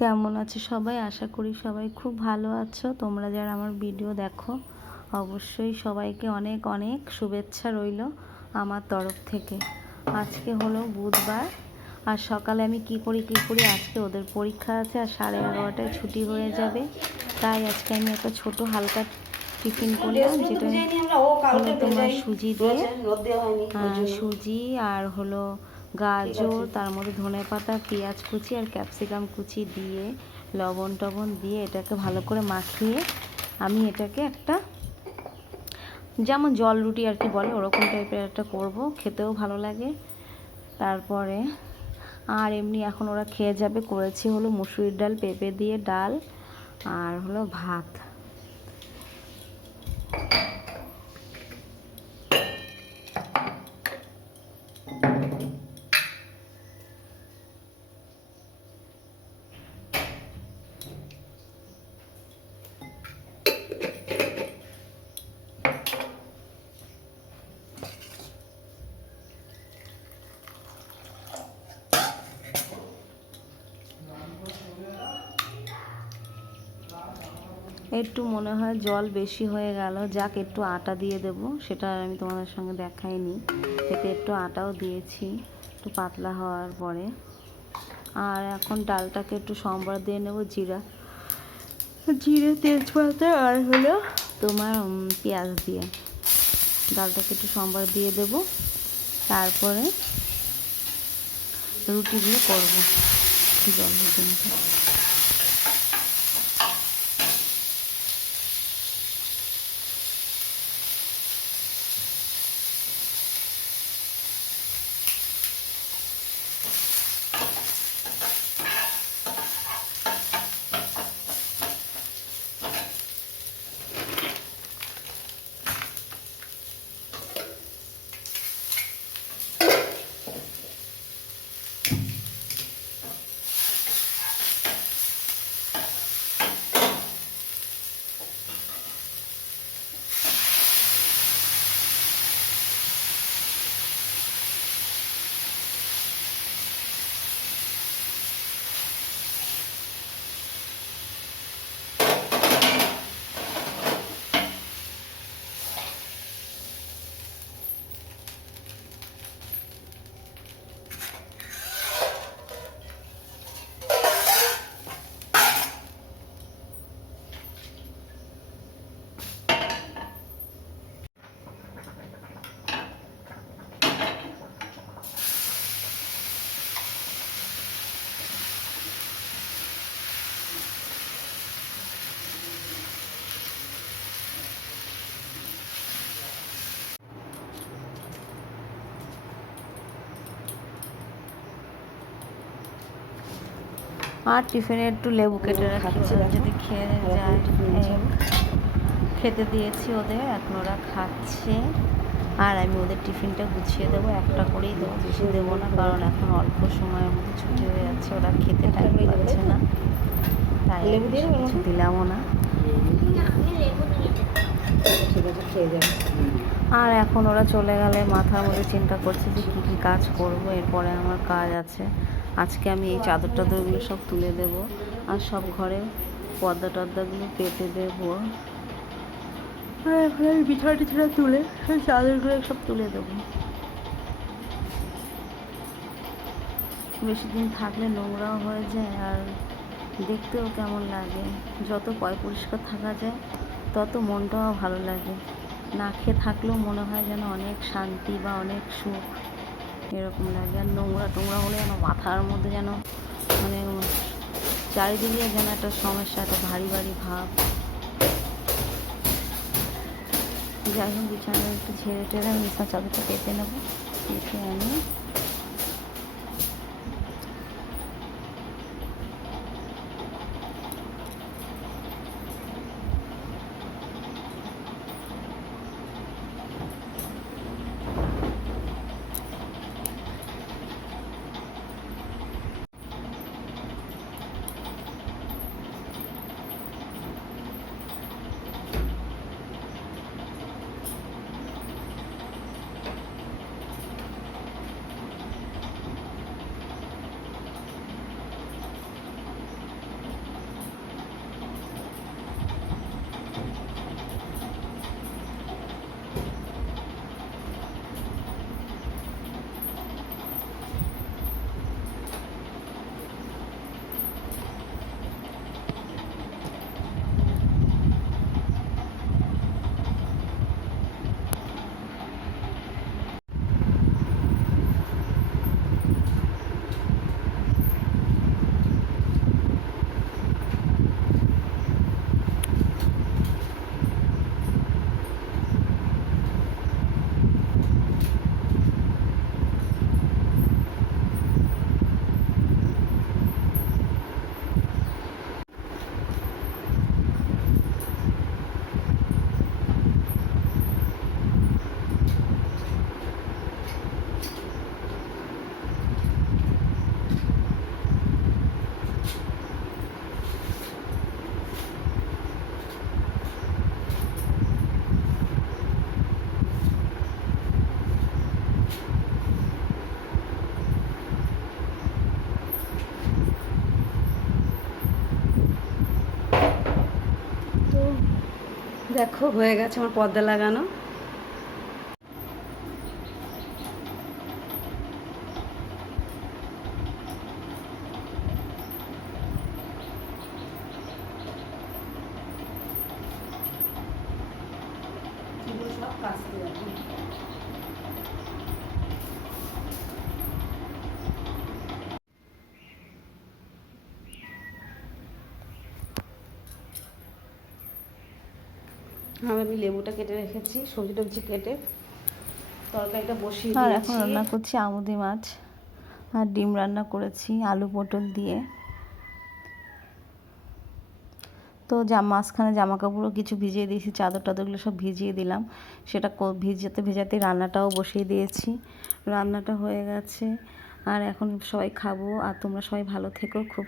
কেমন আছো সবাই? আশা করি সবাই খুব ভালো আছো। তোমরা যারা আমার ভিডিও দেখো অবশ্যই সবাইকে অনেক অনেক শুভেচ্ছা রইল আমার তরফ থেকে। আজকে হলো বুধবার, আর সকালে আমি কি করি আজকে ওদের পরীক্ষা আছে আর 11:30টায় ছুটি হয়ে যাবে। তাই আজকে আমি একটা ছোট হালকা টিফিন করলাম, যেটা হলো তোমার সুজি আর হলো গাজর, তার মধ্যে ধনেপাতা, পেঁয়াজ কুচি আর ক্যাপসিকাম কুচি দিয়ে লবণ টবণ দিয়ে এটাকে ভালো করে মাখিয়ে আমি এটাকে একটা যেমন জল রুটি আর কি বলে ওরকম টাইপের একটা করব, খেতেও ভালো লাগে। তারপরে আর এমনি এখন ওরা খেয়ে যাবে। করেছি হলো মুসুরির ডাল, পেঁপে দিয়ে ডাল আর হলো ভাত। একটু মনে হয় জল বেশি হয়ে গেল, যাক একটু আটা দিয়ে দেব, সেটা আমি তোমাদের সঙ্গে দেখাইনি। এতে একটু আটাও দিয়েছি একটু পাতলা হওয়ার পরে। আর এখন ডালটাকে একটু সম্বার দিয়ে নেব, জিরে তেজপাতা আর হলো তোমার পেঁয়াজ দিয়ে ডালটাকে একটু সম্বার দিয়ে দেব। তারপরে রুটিগুলো করবো জল দিয়ে। আর টিফিনে একটু লেবু কেটে রাখছি যদি খেয়ে যায়। খেতে দিয়েছি ওদের, এখন ওরা খাচ্ছে। আর আমি ওদের টিফিনটা গুছিয়ে দেবো, একটা করেই দেবো, বেশি দেবো না, কারণ এখন অল্প সময়ের মধ্যে ছুটি হয়ে যাচ্ছে, ওরা খেতে টাইম পাচ্ছে না, তাই কিছু দিলামও না। আর এখন ওরা চলে গেলে মাথার মধ্যে চিন্তা করছে যে কী কী কাজ করবো। এরপরে আমার কাজ আছে, আজকে আমি এই চাদর টাদরগুলো সব তুলে দেব, আর সব ঘরে পর্দা টর্দাগুলো পেতে দেবো। আর এখন আমি বিছানা টিছানা তুলে সেই চাদরগুলো সব তুলে দেবো। বেশি দিন থাকলে নোংরাও হয়ে যায় আর দেখতেও কেমন লাগে। যত পরিষ্কার থাকা যায় তত মনটাও ভালো লাগে। না খেয়ে থাকলেও মনে হয় যেন অনেক শান্তি বা অনেক সুখ এরকম লাগে। আর নোংরা টোংরা হলে যেন মাথার মধ্যে যেন মানে চারিদিকে যেন একটা সমস্যা, একটা ভারী ভারী ভাব। যাই হোক, বিছানাটা একটু ঝেড়ে টেড়ে আমি বিছানা চাদরটা পেতে নেবো, পেতে আমি দেখো হয়ে গেছে আমার পর্দা লাগানো। সব কাচতে যাবে। আমি লেবুটা কেটে রেখেছি, সবজি টবজি কেটে তরকারিটা বসিয়ে আর দিয়েছি। এখন রান্না করছি আমুদি মাছ আর ডিম রান্না করেছি আলু পটল দিয়ে। তো মাঝখানে জামা কাপড়ও কিছু ভিজিয়ে দিয়েছি, চাদর টাদরগুলো সব ভিজিয়ে দিলাম। সেটা ভিজাতে ভেজাতে রান্নাটাও বসিয়ে দিয়েছি। রান্নাটা হয়ে গেছে আর এখন সবাই খাবো। আর তোমরা সবাই ভালো থেকো, খুব